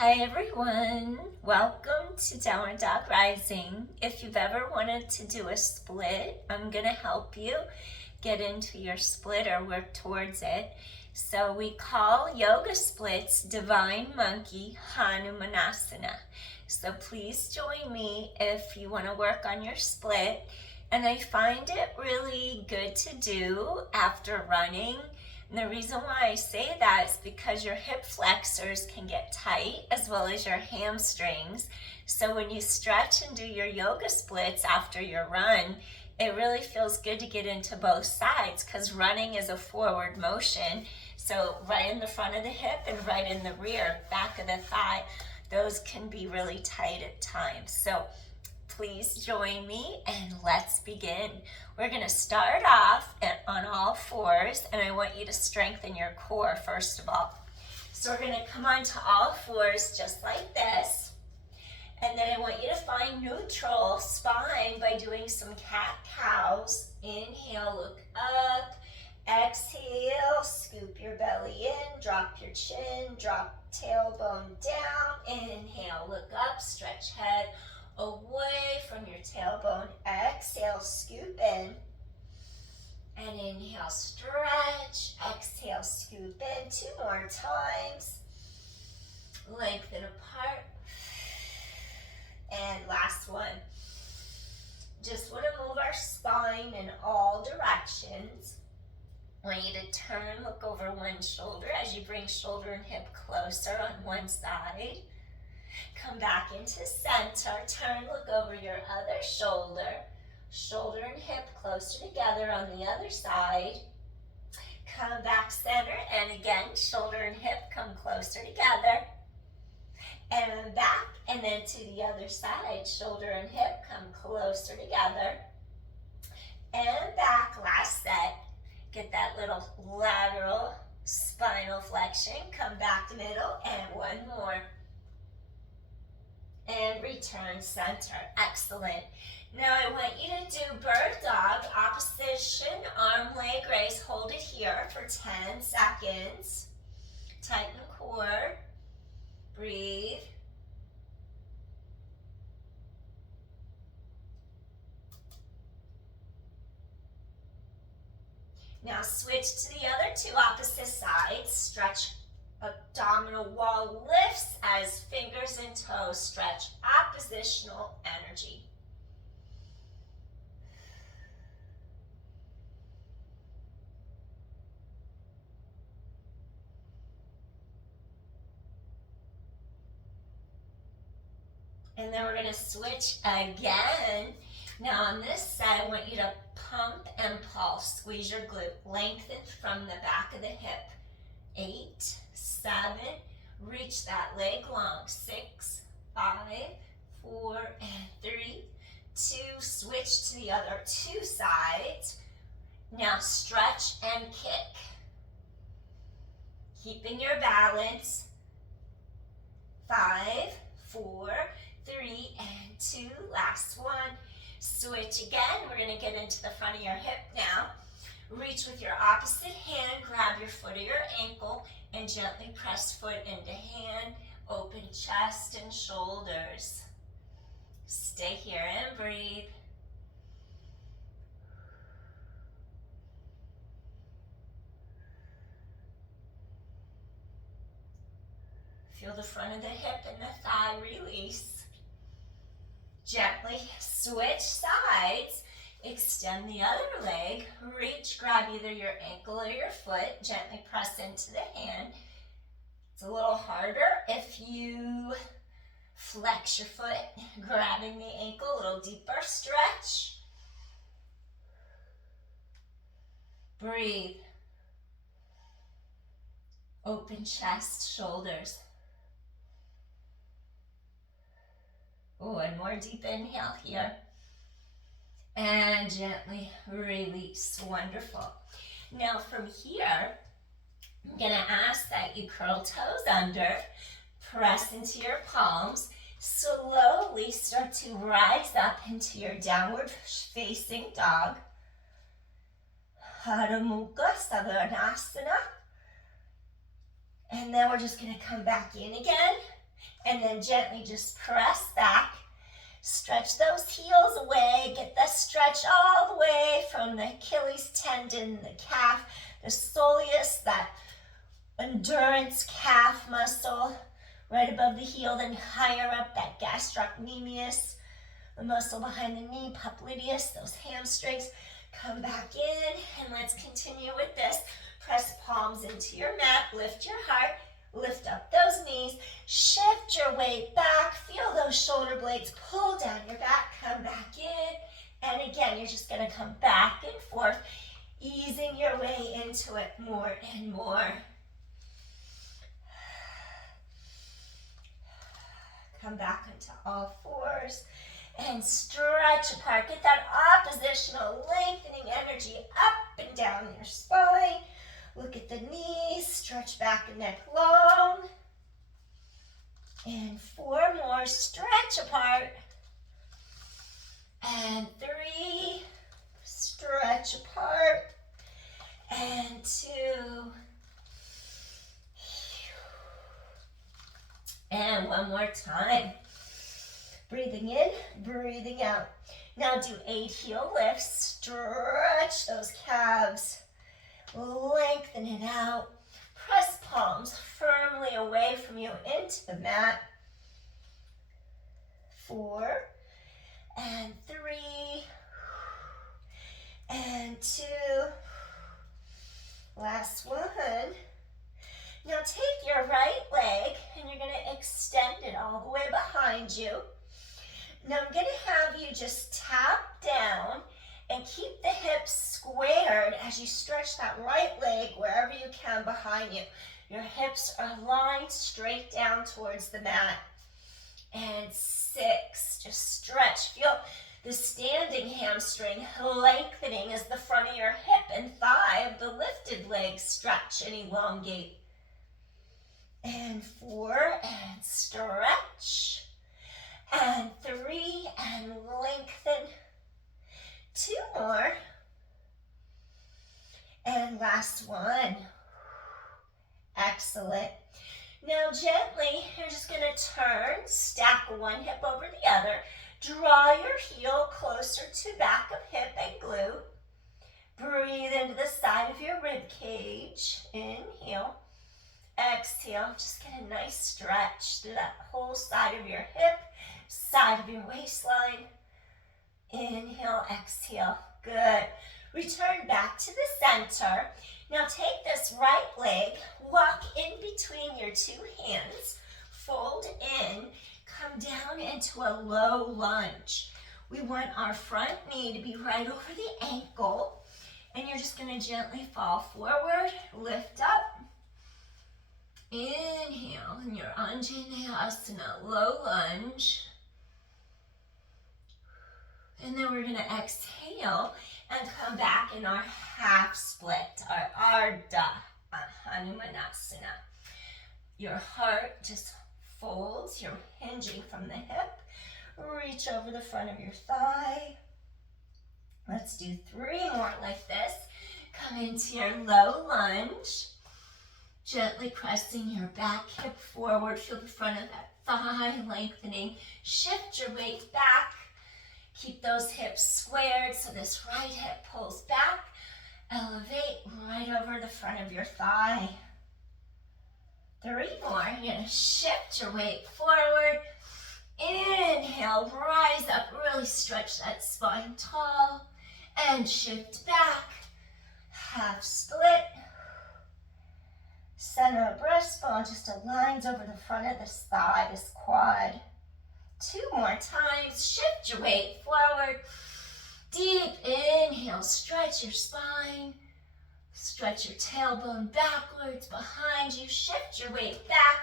Hi everyone, welcome to Downward Dog Rising. If you've ever wanted to do a split, I'm going to help you get into your split or work towards it. So we call yoga splits Divine Monkey Hanumanasana. So please join me if you want to work on your split. And I find it really good to do after running. And the reason why I say that is because your hip flexors can get tight as well as your hamstrings. So when you stretch and do your yoga splits after your run, it really feels good to get into both sides because running is a forward motion. So right in the front of the hip and right in the rear, back of the thigh, those can be really tight at times. So please join me and let's begin. We're going to start off on all fours, and I want you to strengthen your core first of all. So we're going to come onto all fours just like this, and then I want you to find neutral spine by doing some cat-cows. Inhale, look up. Exhale, scoop your belly in, drop your chin, drop tailbone down. Inhale, look up, stretch head away from your tailbone. Exhale, scoop in. And inhale, stretch. Exhale, scoop in. 2 more times. Lengthen apart. And last one. Just want to move our spine in all directions. I want you to turn, look over one shoulder as you bring shoulder and hip closer on one side. Come back into center, turn, look over your other shoulder. Shoulder and hip closer together on the other side. Come back center, and again, shoulder and hip come closer together. And back, and then to the other side, shoulder and hip come closer together. And back, last set. Get that little lateral spinal flexion. Come back to middle, and one more. And return center. Excellent. Now I want you to do bird dog, opposition, arm, leg raise. Hold it here for 10 seconds. Tighten core. Breathe. Now switch to the other 2 opposite sides. Stretch abdominal wall lifts as fingers and toes stretch. Oppositional energy. And then we're going to switch again. Now on this side, I want you to pump and pulse. Squeeze your glute. Lengthen from the back of the hip. 8, 7, reach that leg long. 6, 5, 4, and 3, 2. Switch to the other 2 sides. Now stretch and kick. Keeping your balance. 5, 4, 3, and 2. Last one. Switch again. We're going to get into the front of your hip now. Reach with your opposite hand, grab your foot or your ankle, and gently press foot into hand. Open chest and shoulders. Stay here and breathe. Feel the front of the hip and the thigh release. Gently switch sides. Extend the other leg. Reach, grab either your ankle or your foot. Gently press into the hand. It's a little harder if you flex your foot, grabbing the ankle, a little deeper stretch. Breathe. Open chest, shoulders. Oh, and more deep inhale here. And gently release. Wonderful. Now from here, I'm going to ask that you curl toes under, press into your palms, slowly start to rise up into your downward facing dog. Hanumanasana. And then we're just going to come back in again. And then gently just press back. Stretch those heels away. Get the stretch all the way from the Achilles tendon, the calf, the soleus, that endurance calf muscle right above the heel, then higher up that gastrocnemius, the muscle behind the knee, popliteus, those hamstrings. Come back in and let's continue with this. Press palms into your mat, lift your heart, lift up those knees, shift your weight back, feel those shoulder blades pull down your back, come back in, and again, you're just gonna come back and forth, easing your way into it more and more. Come back into all fours and stretch apart. Get that oppositional lengthening energy up and down your spine. Look at the knees, stretch back and neck long. And 4 more, stretch apart. And 3, stretch apart. And 2. And 1 more time. Breathing in, breathing out. Now do 8 heel lifts. Stretch those calves. Lengthen it out. Press palms firmly away from you into the mat. 4 and 3 and 2. Last one. Now take your right leg and you're going to extend it all the way behind you. Now I'm going to have you just tap down and keep the hips squared as you stretch that right leg wherever you can behind you. Your hips are lined straight down towards the mat. And 6, just stretch. Feel the standing hamstring lengthening as the front of your hip and thigh of the lifted leg stretch and elongate. And 4, and stretch. And 3, and lengthen. 2 more. And last one. Excellent. Now gently, you're just going to turn, stack one hip over the other. Draw your heel closer to back of hip and glute. Breathe into the side of your rib cage. Inhale. Exhale. Just get a nice stretch through that whole side of your hip, side of your waistline. Inhale, exhale. Good. Return back to the center. Now take this right leg, walk in between your 2 hands, fold in, come down into a low lunge. We want our front knee to be right over the ankle, and you're just going to gently fall forward, lift up. Inhale in your Anjaneyasana, low lunge. And then we're going to exhale and come back in our half split, our Ardha Hanumanasana. Your heart just folds, you're hinging from the hip. Reach over the front of your thigh. Let's do 3 more like this. Come into your low lunge. Gently pressing your back hip forward. Feel the front of that thigh lengthening. Shift your weight back. Keep those hips squared so this right hip pulls back. Elevate right over the front of your thigh. 3 more. You're going to shift your weight forward. Inhale, rise up, really stretch that spine tall. And shift back. Half split. Center of breastbone just aligns over the front of this thigh, this quad. 2 more times. Shift your weight forward. Deep inhale. Stretch your spine. Stretch your tailbone backwards behind you. Shift your weight back.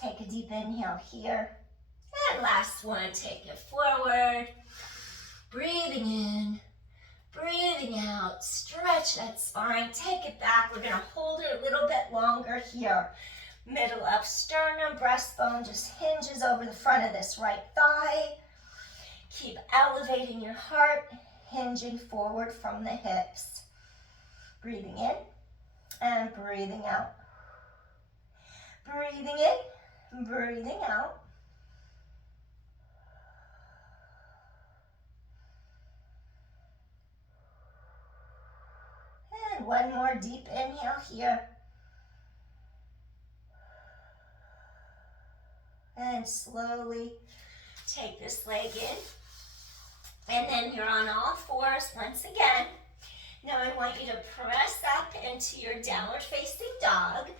Take a deep inhale here. And last one. Take it forward. Breathing in. Breathing out. Stretch that spine. Take it back. We're going to hold it a little bit longer here. Middle of sternum, breastbone just hinges over the front of this right thigh. Keep elevating your heart, hinging forward from the hips. Breathing in and breathing out. Breathing in, breathing out. And one more deep inhale here. And slowly take this leg in. And then you're on all fours once again. Now I want you to press up into your downward facing dog.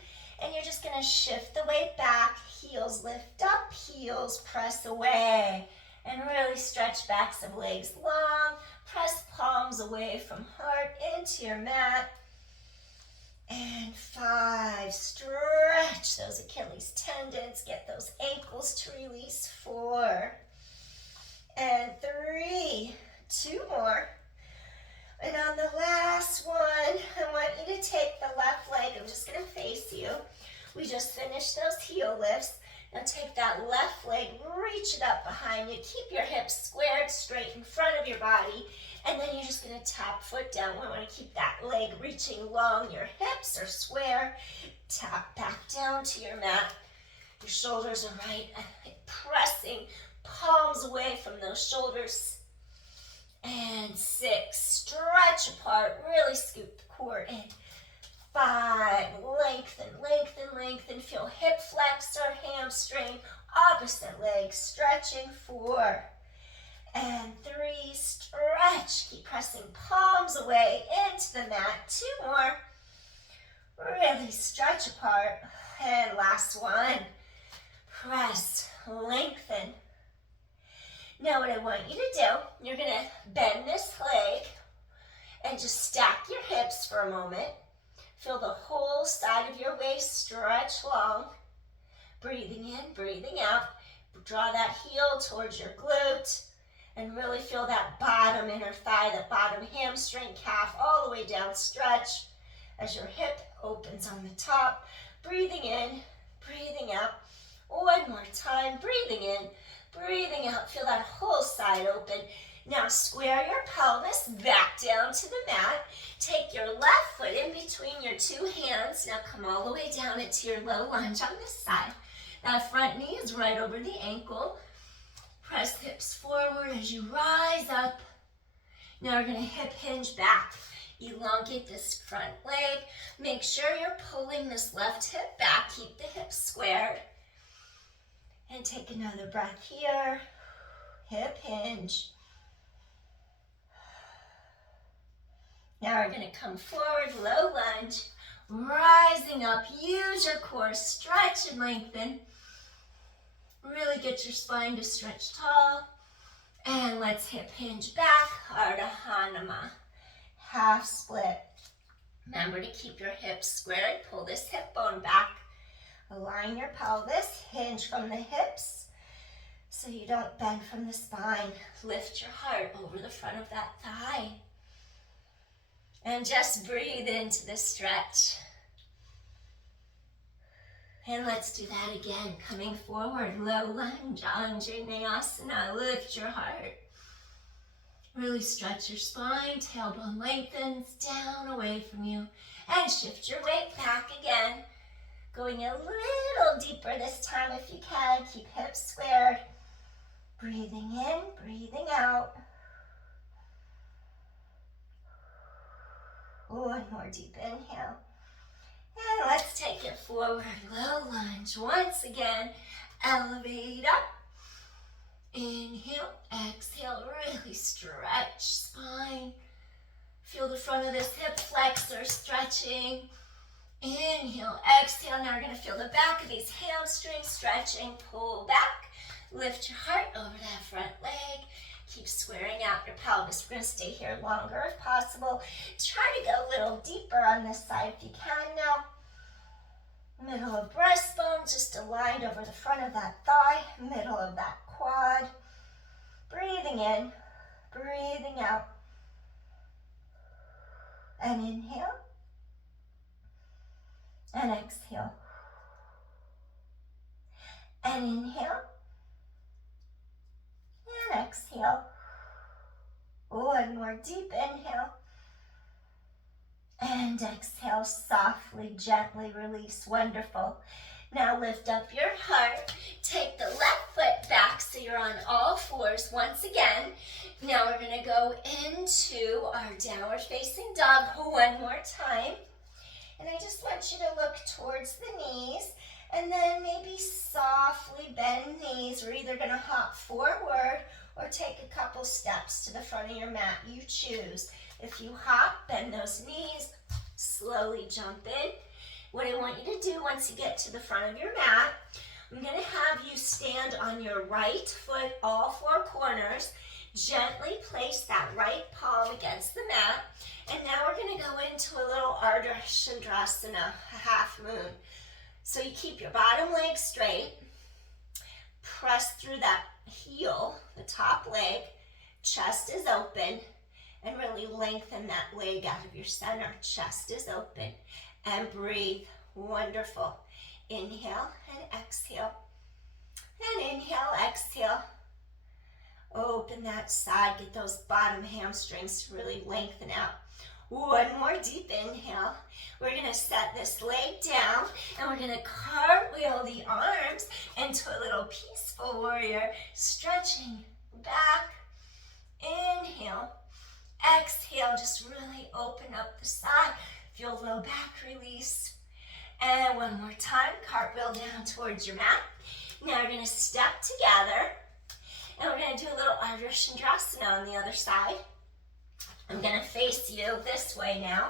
And you're just going to shift the weight back. Heels lift up, heels press away. And really stretch backs of legs long. Press palms away from heart into your mat. And 5, stretch those Achilles tendons, get those ankles to release. 4, and 3, 2 more. And on the last one, I want you to take the left leg. I'm just going to face you. We just finished those heel lifts. Now take that left leg, reach it up behind you. Keep your hips squared straight in front of your body. And then you're just going to tap foot down. We want to keep that leg reaching long. Your hips are square. Tap back down to your mat. Your shoulders are right. Pressing palms away from those shoulders. And 6, stretch apart. Really scoop the core in. 5, lengthen, lengthen, lengthen. Feel hip flexor, hamstring. Opposite leg stretching. 4. And 3, stretch. Keep pressing palms away into the mat. 2 more. Really stretch apart. And last one. Press, lengthen. Now what I want you to do, you're going to bend this leg and just stack your hips for a moment. Feel the whole side of your waist stretch long. Breathing in, breathing out. Draw that heel towards your glute. And really feel that bottom inner thigh, that bottom hamstring, calf, all the way down. Stretch as your hip opens on the top. Breathing in, breathing out. One more time. Breathing in, breathing out. Feel that whole side open. Now square your pelvis back down to the mat. Take your left foot in between your 2 hands. Now come all the way down into your low lunge on this side. That front knee is right over the ankle. Press hips forward as you rise up. Now we're going to hip hinge back. Elongate this front leg. Make sure you're pulling this left hip back. Keep the hips squared. And take another breath here. Hip hinge. Now we're going to come forward, low lunge. Rising up. Use your core. Stretch and lengthen. Really get your spine to stretch tall. And let's hip hinge back. Ardha Hanumanasana. Half split. Remember to keep your hips squared. Pull this hip bone back. Align your pelvis. Hinge from the hips so you don't bend from the spine. Lift your heart over the front of that thigh. And just breathe into the stretch. And let's do that again. Coming forward, low lunge, Anjaneyasana. Lift your heart. Really stretch your spine. Tailbone lengthens down away from you. And shift your weight back again. Going a little deeper this time if you can. Keep hips squared. Breathing in, breathing out. One more deep inhale. And let's take it forward, low lunge. Once again, elevate up. Inhale, exhale, really stretch spine. Feel the front of this hip flexor stretching. Inhale, exhale. Now we're going to feel the back of these hamstrings stretching. Pull back. Lift your heart over that front leg. Keep squaring out your pelvis. We're going to stay here longer if possible. Try to go a little deeper on this side if you can now. Middle of breastbone just aligned over the front of that thigh. Middle of that quad. Breathing in, breathing out. And inhale. And exhale. And inhale. And exhale. One more deep inhale. And exhale, softly, gently release. Wonderful. Now lift up your heart. Take the left foot back so you're on all fours once again. Now we're going to go into our downward facing dog one more time. And I just want you to look towards the knees and then maybe softly bend knees. We're either going to hop forward or take a couple steps to the front of your mat. You choose. If you hop, bend those knees, slowly jump in. What I want you to do once you get to the front of your mat, I'm going to have you stand on your right foot, all four corners. Gently place that right palm against the mat. And now we're going to go into a little Ardha Chandrasana, a half moon. So you keep your bottom leg straight. Press through that heel, the top leg. Chest is open. And really lengthen that leg out of your center. Chest is open. And breathe. Wonderful. Inhale and exhale. And inhale, exhale. Open that side. Get those bottom hamstrings to really lengthen out. One more deep inhale. We're going to set this leg down and we're going to cartwheel the arms into a little peaceful warrior. Stretching back. Inhale. Exhale. Just really open up the side. Feel low back release. And one more time, cartwheel down towards your mat. Now we're going to step together. And we're going to do a little Ardha Chandrasana on the other side. I'm going to face you this way now.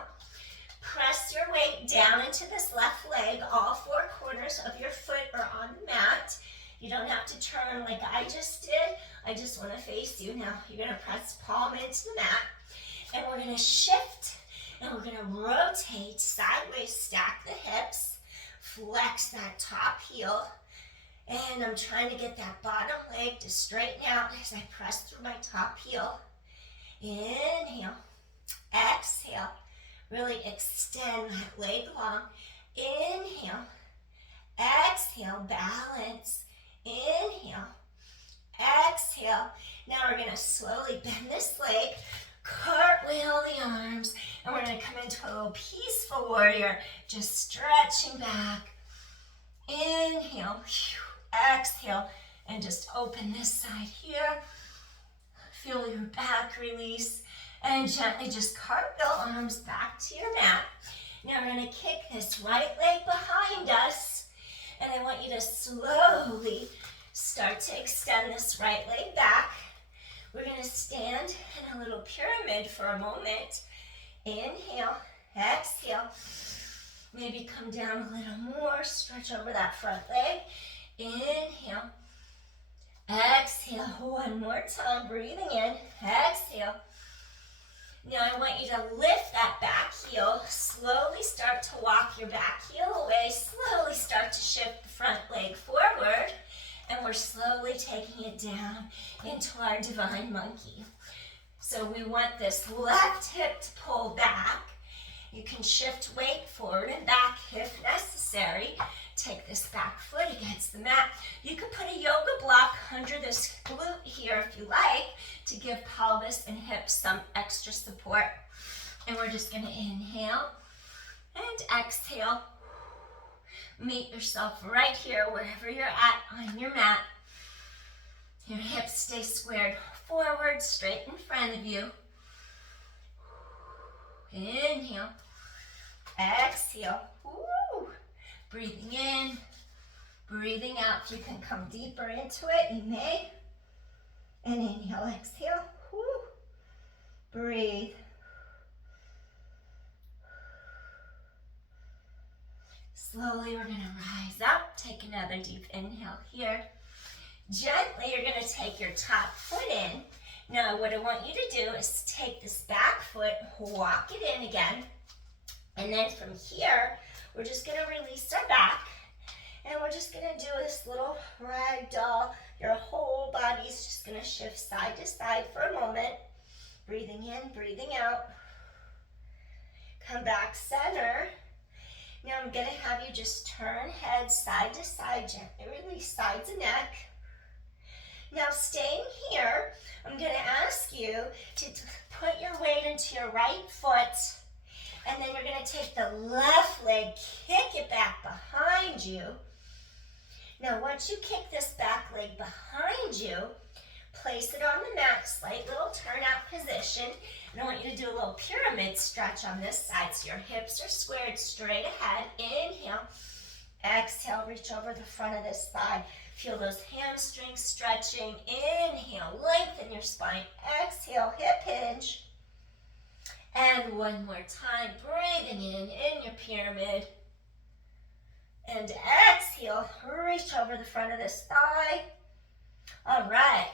Press your weight down into this left leg. All four corners of your foot are on the mat. You don't have to turn like I just did. I just want to face you. Now you're going to press palm into the mat. And we're going to shift. And we're going to rotate sideways, stack the hips, flex that top heel. And I'm trying to get that bottom leg to straighten out as I press through my top heel. Inhale, exhale, really extend that leg long. Inhale, exhale, balance. Inhale, exhale. Now we're going to slowly bend this leg. Cartwheel the arms, and we're going to come into a little peaceful warrior, just stretching back. Inhale, exhale, and just open this side here. Feel your back release, and gently just cartwheel arms back to your mat. Now we're going to kick this right leg behind us, and I want you to slowly start to extend this right leg back. We're going to stand in a little pyramid for a moment. Inhale, exhale. Maybe come down a little more. Stretch over that front leg. Inhale, exhale. One more time. Breathing in, exhale. Now I want you to lift that back heel. Slowly start to walk your back heel away. Slowly start to shift the front leg forward. And we're slowly taking it down into our Divine Monkey. So we want this left hip to pull back. You can shift weight forward and back if necessary. Take this back foot against the mat. You could put a yoga block under this glute here if you like to give pelvis and hips some extra support. And we're just going to inhale and exhale. Meet yourself right here, wherever you're at on your mat. Your hips stay squared forward, straight in front of you. Inhale. Exhale. Woo. Breathing in, breathing out. If you can come deeper into it, you may. And inhale, exhale. Woo. Breathe. Slowly, we're going to rise up. Take another deep inhale here. Gently, you're going to take your top foot in. Now, what I want you to do is take this back foot, walk it in again. And then from here, we're just going to release our back. And we're just going to do this little ragdoll. Your whole body's just going to shift side to side for a moment. Breathing in, breathing out. Come back center. Now I'm going to have you just turn head side to side, gently release sides and neck. Now staying here, I'm going to ask you to put your weight into your right foot, and then you're going to take the left leg, kick it back behind you, Now, once you kick this back leg behind you, place it on the mat, slight little turnout position. And I want you to do a little pyramid stretch on this side. So your hips are squared straight ahead. Inhale. Exhale, reach over the front of this thigh. Feel those hamstrings stretching. Inhale, lengthen your spine. Exhale, hip hinge. And one more time, breathing in your pyramid. And exhale, reach over the front of this thigh. All right,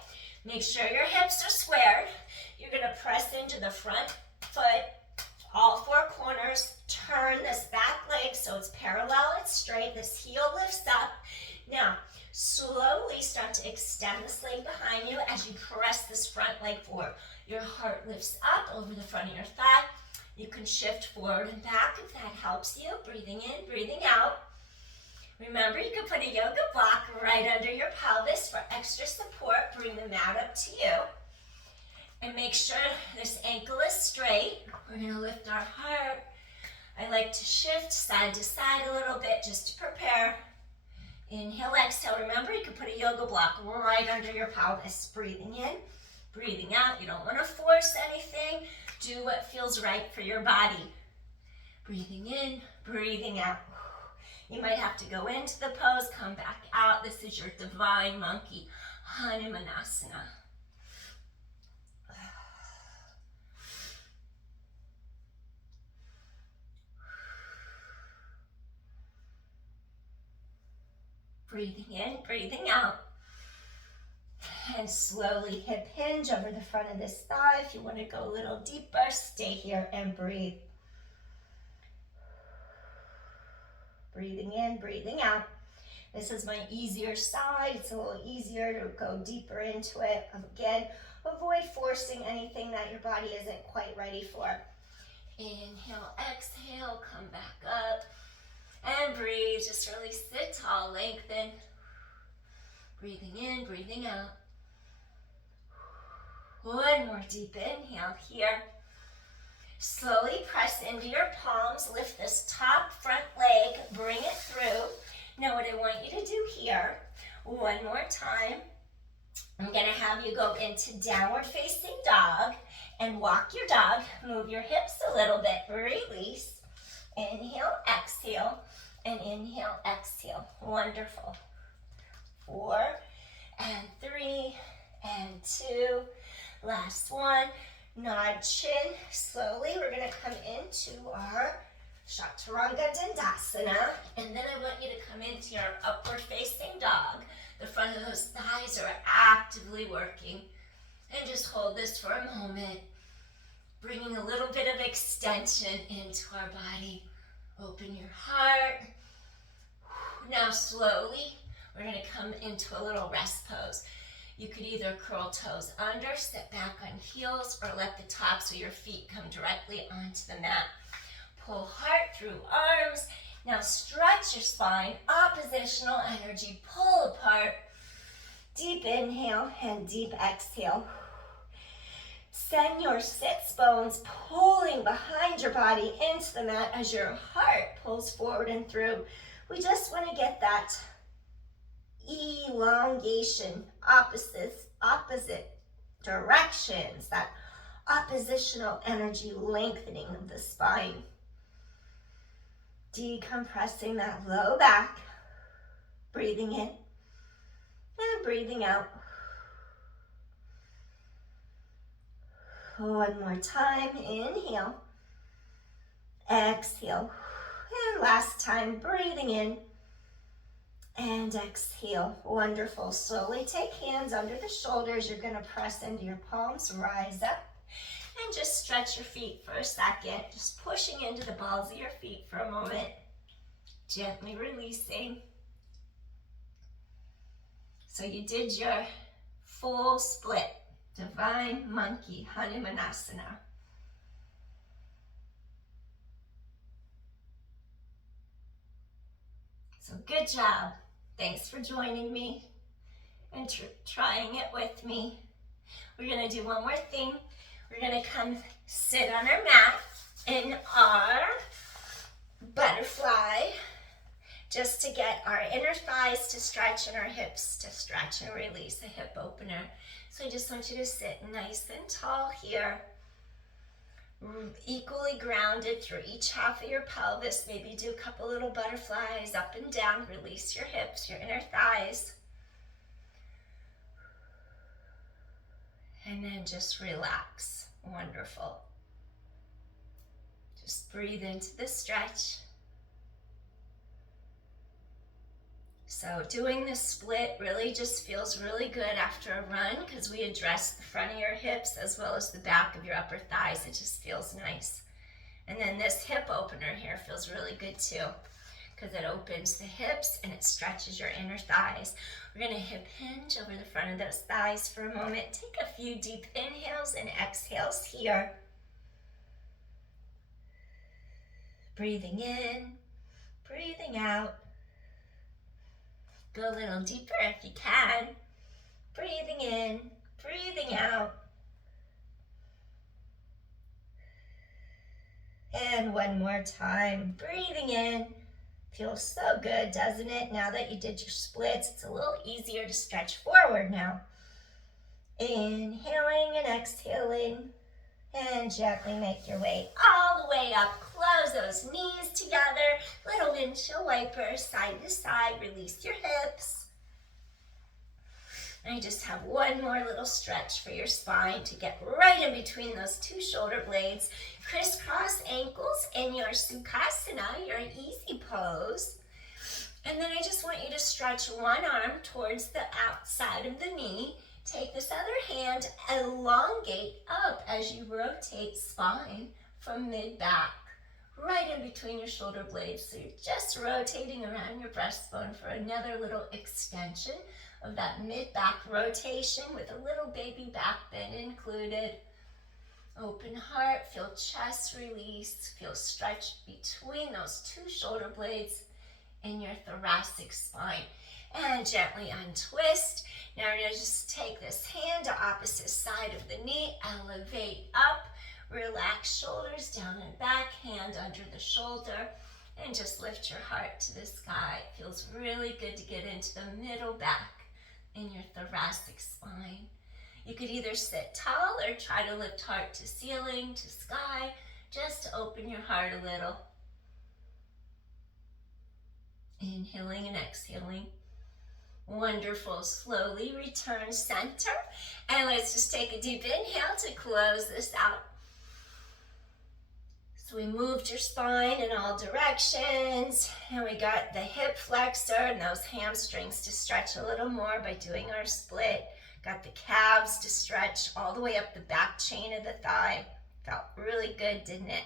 make sure your hips are squared. You're gonna press into the front foot, all four corners. Turn this back leg so it's parallel, it's straight. This heel lifts up. Now, slowly start to extend this leg behind you as you press this front leg forward. Your heart lifts up over the front of your thigh. You can shift forward and back if that helps you. Breathing in, breathing out. Remember, you can put a yoga block right under your pelvis for extra support. Bring the mat up to you. And make sure this ankle is straight. We're going to lift our heart. I like to shift side to side a little bit just to prepare. Inhale, exhale. Remember, you can put a yoga block right under your pelvis. Breathing in, breathing out. You don't want to force anything. Do what feels right for your body. Breathing in, breathing out. You might have to go into the pose, come back out. This is your Divine Monkey, Hanumanasana. Breathing in, breathing out. And slowly hip hinge over the front of this thigh. If you want to go a little deeper, stay here and breathe. Breathing in, breathing out. This is my easier side. It's a little easier to go deeper into it. Again, avoid forcing anything that your body isn't quite ready for. Inhale, exhale, come back up. And breathe, just really sit tall, lengthen. Breathing in, breathing out. One more deep inhale here. Slowly press into your palms, lift this top front leg, bring it through. Now what I want you to do here, one more time, I'm gonna have you go into downward facing dog and walk your dog. Move your hips a little bit, release. Inhale, exhale, and inhale, exhale. Wonderful. 4 and 3 and 2. Last one. Nod chin. Slowly, we're going to come into our Chaturanga Dandasana. And then I want you to come into your upward facing dog. The front of those thighs are actively working. And just hold this for a moment. Bringing a little bit of extension into our body. Open your heart. Now slowly, we're going to come into a little rest pose. You could either curl toes under, sit back on heels, or let the tops of your feet come directly onto the mat. Pull heart through arms. Now stretch your spine, oppositional energy, pull apart. Deep inhale and deep exhale. Send your sits bones pulling behind your body into the mat as your heart pulls forward and through. We just want to get that elongation, opposite directions, that oppositional energy lengthening of the spine. Decompressing that low back. Breathing in and breathing out. One more time, inhale, exhale, and last time, breathing in and exhale. Wonderful. Slowly take hands under the shoulders. You're going to press into your palms, rise up, and just stretch your feet for a second, just pushing into the balls of your feet for a moment, gently releasing. So you did your full split. Divine Monkey, Hanumanasana. So good job. Thanks for joining me and trying it with me. We're going to do one more thing. We're going to come sit on our mat in our butterfly. just to get our inner thighs to stretch and our hips to stretch and release the hip opener. So I just want you to sit nice and tall here, equally grounded through each half of your pelvis. Maybe do a couple little butterflies up and down. Release your hips, your inner thighs. And then just relax. Wonderful. Just breathe into the stretch. So doing this split really just feels really good after a run because we address the front of your hips as well as the back of your upper thighs. It just feels nice. And then this hip opener here feels really good too because it opens the hips and it stretches your inner thighs. We're going to hip hinge over the front of those thighs for a moment. Take a few deep inhales and exhales here. Breathing in, breathing out. Go a little deeper if you can. Breathing in, breathing out. And one more time, breathing in. Feels so good, doesn't it? Now that you did your splits, it's a little easier to stretch forward now. Inhaling and exhaling. And gently make your way all the way up. Close those knees together. Little windshield wiper, side to side. Release your hips. And I just have one more little stretch for your spine to get right in between those two shoulder blades. Crisscross ankles in your Sukhasana, your easy pose. And then I just want you to stretch one arm towards the outside of the knee. Take this other hand, elongate up as you rotate spine from mid-back, right in between your shoulder blades. So you're just rotating around your breastbone for another little extension of that mid-back rotation with a little baby back bend included. Open heart, feel chest release, feel stretch between those two shoulder blades in your thoracic spine. And gently untwist. Now we're going to just take this hand to opposite side of the knee, elevate up, relax shoulders down and back, hand under the shoulder, and just lift your heart to the sky. It feels really good to get into the middle back in your thoracic spine. You could either sit tall or try to lift heart to ceiling, to sky, just to open your heart a little. Inhaling and exhaling. Wonderful. Slowly return center. And let's just take a deep inhale to close this out. So we moved your spine in all directions. And we got the hip flexor and those hamstrings to stretch a little more by doing our split. Got the calves to stretch all the way up the back chain of the thigh. Felt really good, didn't it?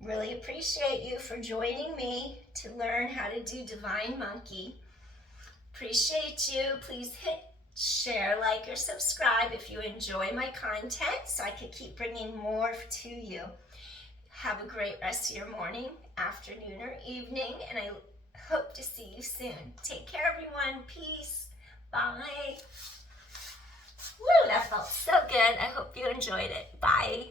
Really appreciate you for joining me to learn how to do Divine Monkey. Appreciate you. Please hit share, like, or subscribe if you enjoy my content so I can keep bringing more to you. Have a great rest of your morning, afternoon, or evening, and I hope to see you soon. Take care, everyone. Peace. Bye. Woo, that felt so good. I hope you enjoyed it. Bye.